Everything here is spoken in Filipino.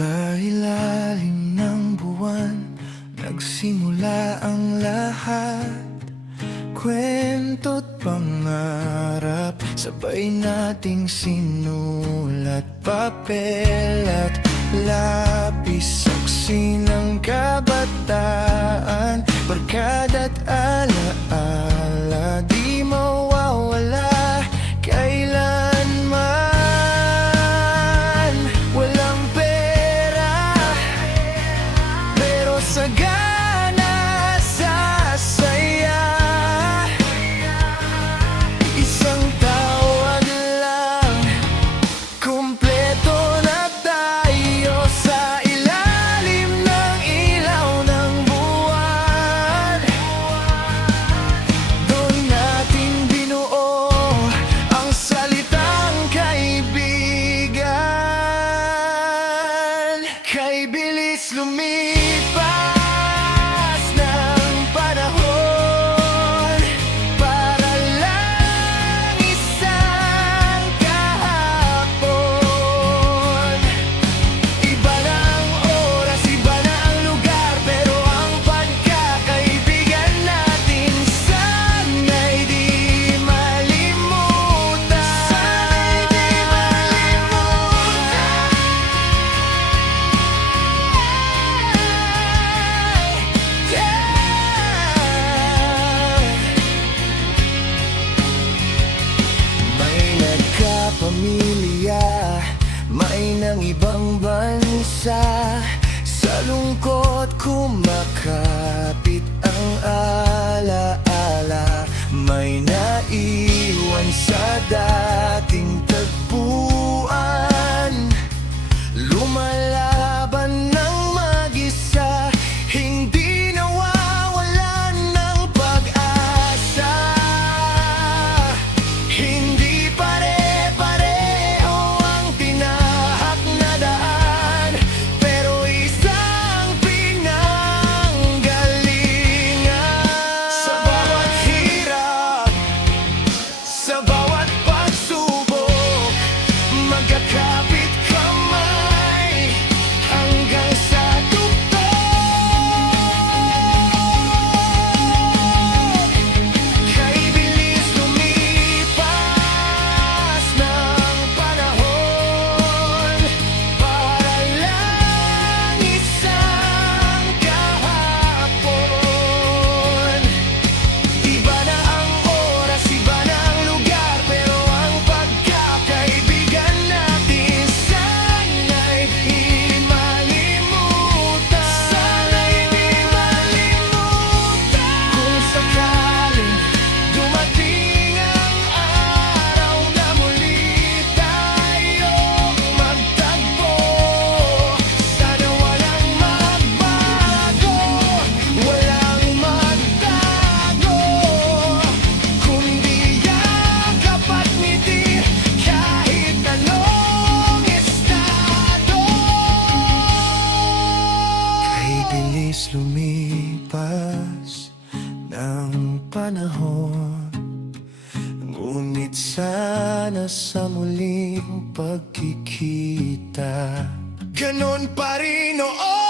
Sa ilalim ng buwan, nagsimula ang lahat. Kwento't pangarap, sabay nating sinulat. Papel at lapis, saksi ng kabataan. Barkada't alaala, di mawawala kailanman. Walang pera, pero sagana sa saya. Isang tawag lang, kumpleto na tayo. Sa ilalim ng ilaw ng buwan, doon natin binuo ang salitang kaibigan. Kay bilis lumipas ng panahon, para lang isang kahapon. Iba na ang oras, iba na ang lugar, pero ang pagkakaibigan natin sana'y di malimutan. Sana'y di malimutan. May nagkapamilya, may ng ibang bansa. Sa lungkot kumakapit ang alaala. May naiwan sa dating tagpuan, lumalaban ng mag-isa, hindi nawawalan ng pag-asa. Hindi pare-pareho ang tinahak na daan, pero isang pinanggalingan. Sa bawat hirap, sa bawat pagsubok, magkakapit kamay hanggang sa tuktok. Kay bilis lumipas ng panahon, para lang isang kahapon. Iba na ang oras, iba na ang lugar, pero ang pagkakaibigan natin sana'y di malimutan. Sana'y di malimutan. Kung sakaling dumating ang araw na muli tayong magtagpo, sana walang magbago, walang magtago, kundi yakap at ngiti kahit anong estado. Kay bilis lumipas ng panahon, ngunit sana sa muling pagkikita, ganon pa rin noon.